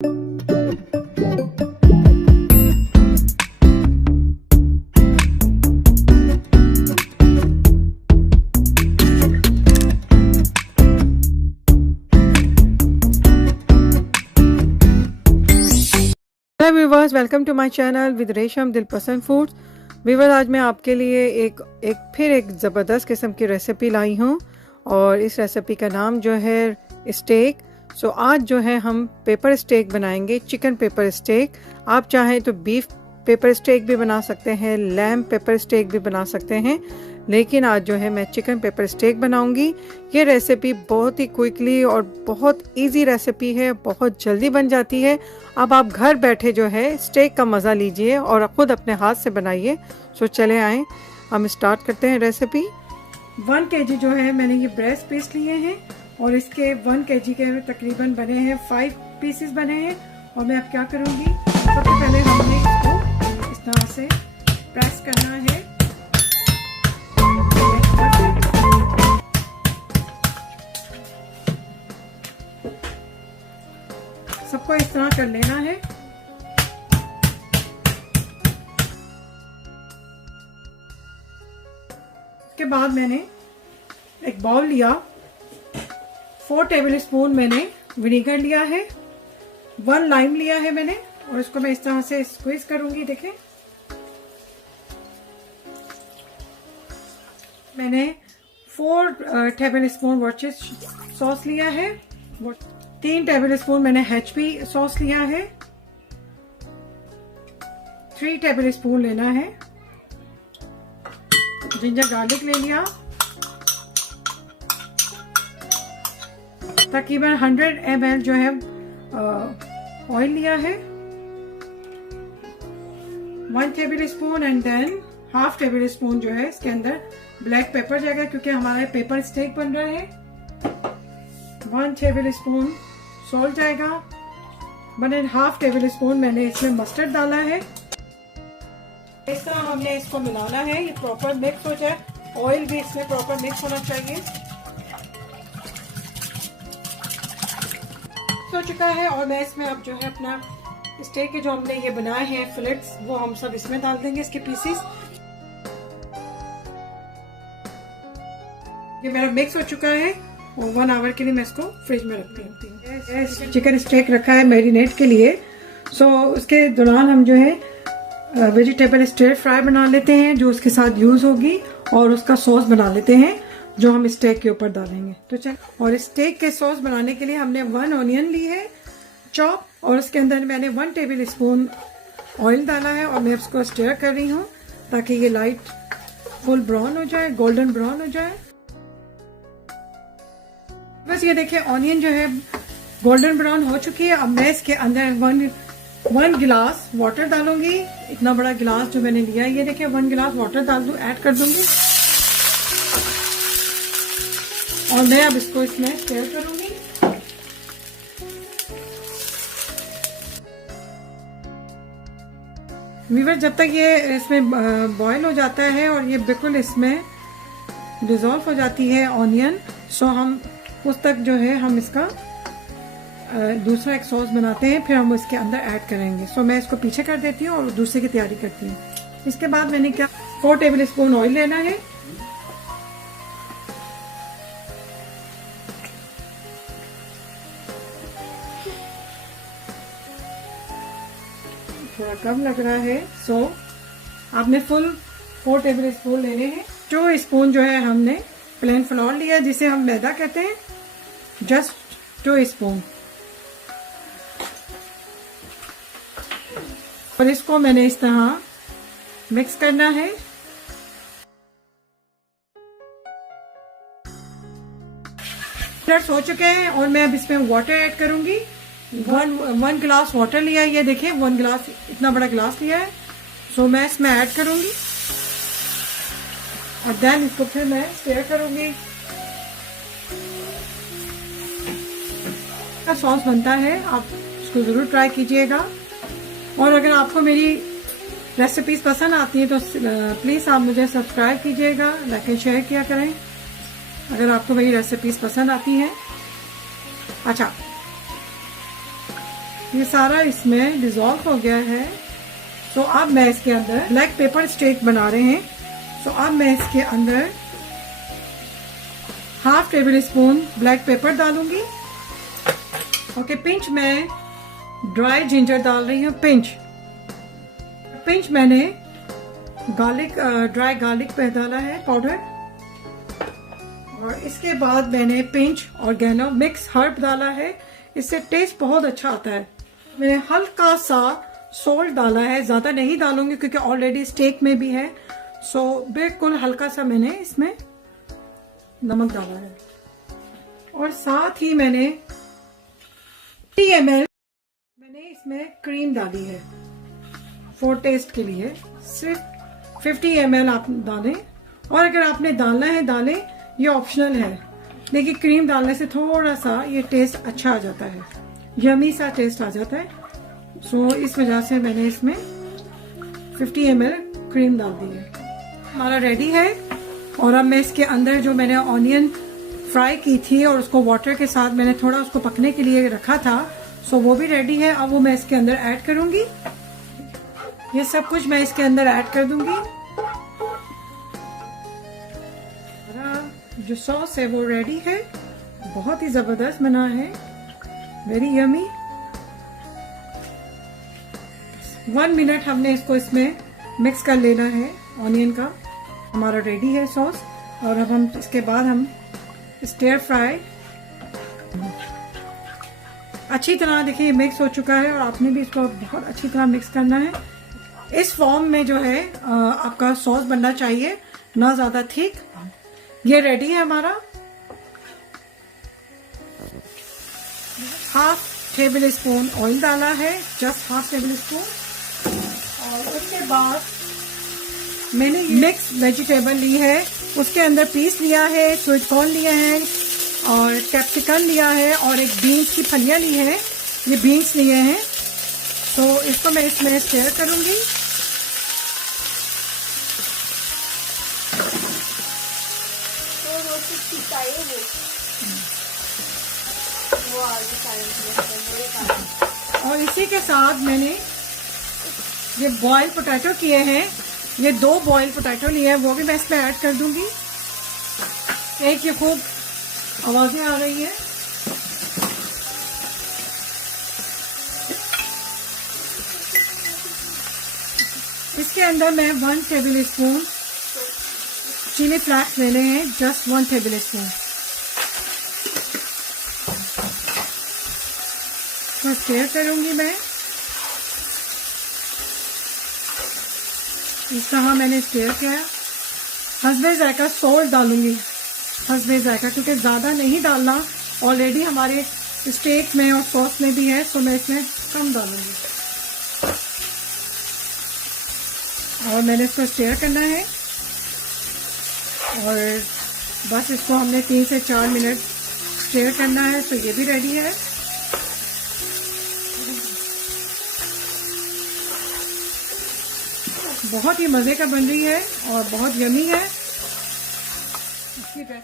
Hello viewers, welcome to my channel with Resham Dilpasand foods. Viewers, आज मैं आपके लिए फिर एक ज़बरदस्त किस्म की रेसिपी लाई हूँ और इस रेसिपी का नाम जो है स्टेक। सो आज जो है हम पेपर स्टेक बनाएंगे, चिकन पेपर स्टेक। आप चाहें तो बीफ पेपर स्टेक भी बना सकते हैं, लैम्ब पेपर स्टेक भी बना सकते हैं, लेकिन आज जो है मैं चिकन पेपर स्टेक बनाऊंगी। ये रेसिपी बहुत ही क्विकली और बहुत इजी रेसिपी है, बहुत जल्दी बन जाती है। अब आप घर बैठे जो है स्टेक का मज़ा लीजिए और ख़ुद अपने हाथ से बनाइए। सो चले आएँ, हम स्टार्ट करते हैं रेसिपी। 1 kg जो है मैंने ये ब्रेस्ट पीस लिए हैं और इसके 1 kg के तकरीबन बने हैं 5 पीसेस बने हैं। और मैं अब क्या करूँगी, सबसे पहले हमने इसको इस तरह से प्रेस करना है। सबको इस तरह कर लेना है। उसके बाद मैंने एक बाउल लिया, 4 टेबलस्पून मैंने विनेगर लिया है, 1 लाइम लिया है मैंने और इसको मैं इस तरह से स्क्वीज करूंगी। देखें, मैंने 4 टेबलस्पून वर्सेस्टर सॉस लिया है, 3 टेबलस्पून मैंने HP सॉस लिया है, 3 टेबलस्पून लेना है जिंजर गार्लिक ले लिया, तकरीबन 100 ml जो है ऑयल लिया है, 1 tablespoon and than half tablespoon जो है इसके अंदर ब्लैक पेपर जाएगा क्योंकि हमारा पेपर स्टेक बन रहा है। 1 टेबलस्पून सॉल्ट जाएगा, 1.5 टेबलस्पून मैंने इसमें मस्टर्ड डाला है। इस तरह हमने इसको मिलाना है, ये प्रॉपर मिक्स हो जाए। ऑयल भी इसमें प्रॉपर मिक्स होना चाहिए। हो चुका है और मैं इसमें अब जो है अपना स्टेक के जो हमने ये बनाए हैं फिलेट्स, वो हम सब इसमें डाल देंगे, इसके पीसेस। ये मेरा मिक्स हो चुका है और 1 आवर के लिए मैं इसको फ्रिज में रखती हूँ। चिकन स्टेक रखा है मैरिनेट के लिए। सो उसके दौरान हम जो है वेजिटेबल स्टर फ्राई बना लेते हैं जो उसके साथ यूज होगी, और उसका सॉस बना लेते हैं जो हम स्टेक के ऊपर डालेंगे। तो चल, और स्टेक के सॉस बनाने के लिए हमने 1 ऑनियन ली है चॉप, और उसके अंदर मैंने 1 टेबलस्पून ऑयल डाला है और मैं इसको स्टर कर रही हूँ ताकि ये लाइट फुल ब्राउन हो जाए, गोल्डन ब्राउन हो जाए। बस ये देखिए ऑनियन जो है गोल्डन ब्राउन हो चुकी है। अब मैं इसके अंदर 1 गिलास वाटर डालूंगी। इतना बड़ा गिलास जो मैंने लिया है, ये देखिए 1 गिलास वाटर डाल दूं, ऐड कर दूंगी और मैं अब इसको इसमें स्टर करूंगी। वीवर, जब तक ये इसमें बॉईल हो जाता है और ये बिल्कुल इसमें डिजोल्व हो जाती है ऑनियन, सो हम उस तक जो है हम इसका दूसरा एक सॉस बनाते हैं, फिर हम इसके अंदर ऐड करेंगे। सो मैं इसको पीछे कर देती हूँ और दूसरे की तैयारी करती हूँ। इसके बाद मैंने क्या 4 टेबलस्पून ऑयल लेना है, थोड़ा कम लग रहा है। सो आपने फुल 4 टेबलस्पून लेने हैं। 2 स्पून जो है हमने प्लेन फ्लोर लिया जिसे हम मैदा कहते हैं, जस्ट 2 स्पून। और इसको मैंने इस तरह मिक्स करना है। हो चुके हैं और मैं अब इसमें वाटर ऐड करूंगी। 1 गिलास वाटर लिया है, ये देखिए 1 गिलास, इतना बड़ा गिलास लिया है। सो मैं इसमें ऐड करूंगी और देन इसको फिर मैं स्टर करूंगी। सॉस बनता है, आप इसको जरूर ट्राई कीजिएगा। और अगर आपको मेरी रेसिपीज पसंद आती है तो प्लीज आप मुझे सब्सक्राइब कीजिएगा, लाइक एंड शेयर किया करें अगर आपको मेरी रेसिपीज पसंद आती हैं। अच्छा, ये सारा इसमें डिज़ोल्व हो गया है। तो अब मैं इसके अंदर ब्लैक पेपर स्टेक बना रहे हैं। तो अब मैं इसके अंदर half table spoon black pepper डालूंगी। ओके, पिंच मैं ड्राई जिंजर डाल रही हूँ। पिंच मैंने गार्लिक, ड्राई गार्लिक पे डाला है पाउडर। और इसके बाद मैंने पिंच ऑर्गेनो मिक्स हर्ब डाला है। इससे टेस्ट बहुत अच्छा आता है। मैंने हल्का सा सॉल्ट डाला है, ज़्यादा नहीं डालूंगी क्योंकि ऑलरेडी स्टेक में भी है। सो बिल्कुल हल्का सा मैंने इसमें नमक डाला है। और साथ ही मैंने 30 ml मैंने इसमें क्रीम डाली है फॉर टेस्ट के लिए। सिर्फ 50 ml आप डालें, और अगर आपने डालना है डालें, ये ऑप्शनल है। लेकिन क्रीम डालने से थोड़ा सा ये टेस्ट अच्छा आ जाता है, यमी सा टेस्ट आ जाता है। सो इस वजह से मैंने इसमें 50 ml क्रीम डाल दी है। हमारा रेडी है। और अब मैं इसके अंदर जो मैंने ऑनियन फ्राई की थी और उसको वाटर के साथ मैंने थोड़ा उसको पकने के लिए रखा था, सो वो भी रेडी है। अब वो मैं इसके अंदर ऐड करूंगी। ये सब कुछ मैं इसके अंदर ऐड कर दूंगी। जो सॉस है वो रेडी है, बहुत ही जबरदस्त बना है, वेरी यमी। 1 मिनट हमने इसको इसमें मिक्स कर लेना है ऑनियन का। हमारा रेडी है सॉस। और अब हम इसके बाद हम स्टिर फ्राई अच्छी तरह, देखिए मिक्स हो चुका है और आपने भी इसको बहुत अच्छी तरह मिक्स करना है। इस फॉर्म में जो है आपका सॉस बनना चाहिए, ना ज्यादा थिक। ये रेडी है हमारा। हाफ टेबल स्पून ऑयल डाला है, जस्ट हाफ टेबल स्पून। और उसके बाद मैंने मिक्स वेजिटेबल ली है, उसके अंदर पीस लिया है, स्वीट कॉर्न लिया है और कैप्सिकम लिया है और एक बीन्स की फलियां ली है। ये बीन्स लिए हैं। तो इसको मैं इसमें स्टीर करूंगी। और इसी के साथ मैंने ये बॉइल्ड पोटैटो किए हैं, ये 2 बॉइल्ड पोटैटो लिए हैं, वो भी मैं इसमें ऐड कर दूंगी। एक ये खूब आवाजें आ रही है। इसके अंदर मैं 1 टेबल स्पून चिली फ्लेक्स लेने हैं, जस्ट 1 टेबल स्पून। तो स्टीर करूंगी मैं। इस तरह मैंने स्टीर किया। हस्बे जायका सॉल्ट डालूंगी, हस्बे जायका, क्योंकि ज़्यादा नहीं डालना, ऑलरेडी हमारे स्टेक में और सॉस में भी है, सो मैं इसमें कम डालूंगी। और मैंने इसको स्टीर करना है और बस इसको हमने 3 से 4 मिनट स्टीर करना है। तो ये भी रेडी है। बहुत ही मज़े का बन रही है और बहुत यमी है।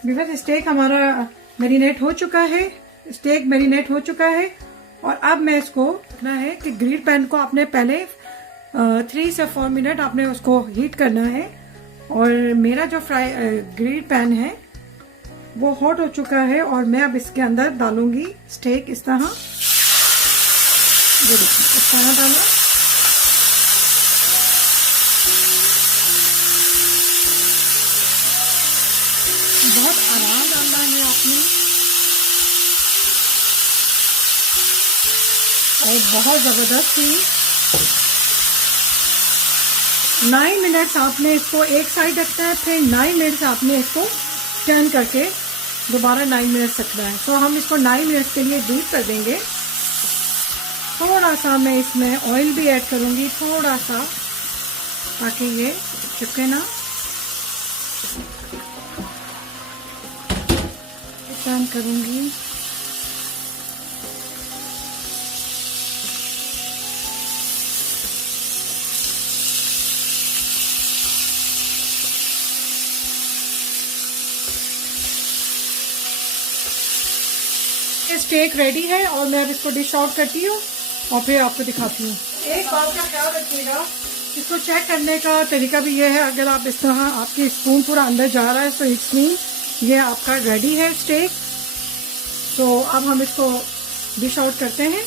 बिकॉज स्टेक हमारा मैरिनेट हो चुका है, स्टेक मैरिनेट हो चुका है। और अब मैं इसको रखना है कि ग्रिल पैन को आपने पहले 3 से 4 मिनट आपने उसको हीट करना है। और मेरा जो ग्रिल पैन है वो हॉट हो चुका है और मैं अब इसके अंदर डालूंगी स्टेक। इस तरह, ये देखिए इस तरह डाला। बहुत आराम डालना है आपने और बहुत जबरदस्त ही 9 मिनट्स आपने इसको एक साइड रखना है, फिर 9 मिनट्स आपने इसको टर्न करके दोबारा 9 मिनट्स रखना है। तो हम इसको 9 मिनट्स के लिए डीप कर देंगे। थोड़ा सा मैं इसमें ऑयल भी ऐड करूंगी, थोड़ा सा, ताकि ये चिपके ना। टर्न करूंगी। स्टेक रेडी है और मैं अब इसको डिश आउट करती हूँ। और फिर आपको दिखाती हूँ। एक बात का ख्याल रखिएगा, इसको चेक करने का तरीका भी ये है, अगर आप इस तरह आपकी स्पून पूरा अंदर जा रहा है तो इट्स मीन ये आपका रेडी है स्टेक। तो अब हम इसको डिश आउट करते हैं।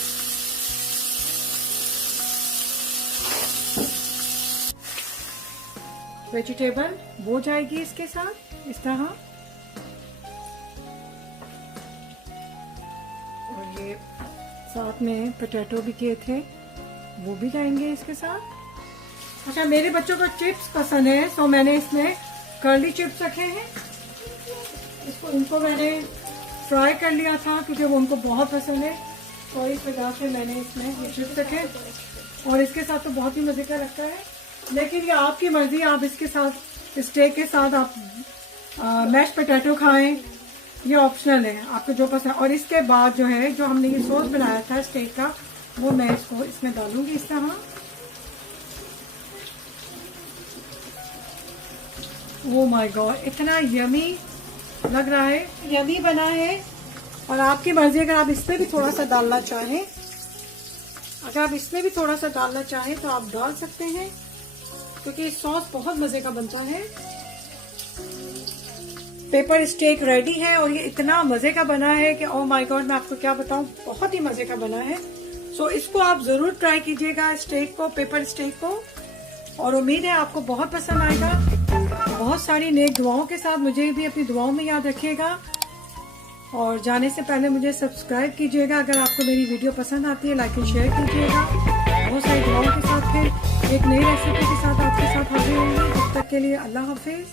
वेजिटेबल वो जाएगी इसके साथ इस तरह, और ये साथ में पोटैटो भी किए थे वो भी जाएंगे इसके साथ। अच्छा, मेरे बच्चों को चिप्स पसंद है तो मैंने इसमें कर्ली चिप्स रखे हैं। इनको मैंने फ्राई कर लिया था क्योंकि वो उनको बहुत पसंद है, तो इस वजह से मैंने इसमें ये चिप्स रखे। और इसके साथ तो बहुत ही मजे का लगता है, लेकिन ये आपकी मर्जी, आप इसके साथ स्टेक के साथ आप मैश पोटैटो खाएं, ये ऑप्शनल है, आपको जो पसंद। और इसके बाद जो है, जो हमने ये सॉस बनाया था स्टेक का, वो मैं इसको इसमें डालूंगी इस तरह। ओह माय गॉड, इतना यमी लग रहा है, यमी बना है। और आपकी मर्जी, अगर आप इसमें भी थोड़ा सा डालना चाहें, अगर आप इसमें भी थोड़ा सा डालना चाहें तो आप डाल सकते हैं, क्योंकि सॉस बहुत मजे का बनता है। पेपर स्टेक रेडी है और ये इतना मजे का बना है कि ओह माय गॉड, मैं आपको क्या बताऊं, बहुत ही मजे का बना है। सो इसको आप जरूर ट्राई कीजिएगा, स्टेक को, पेपर स्टेक को, और उम्मीद है आपको बहुत पसंद आएगा। बहुत सारी नेक दुआओं के साथ मुझे भी अपनी दुआओं में याद रखिएगा, और जाने से पहले मुझे सब्सक्राइब कीजिएगा। अगर आपको मेरी वीडियो पसंद आती है, लाइक और शेयर कीजिएगा। बहुत सारी दुआओं के साथ फिर एक नई रेसिपी के साथ आपके साथ हाजिर होंगे। तब तक के लिए अल्लाह हाफिज।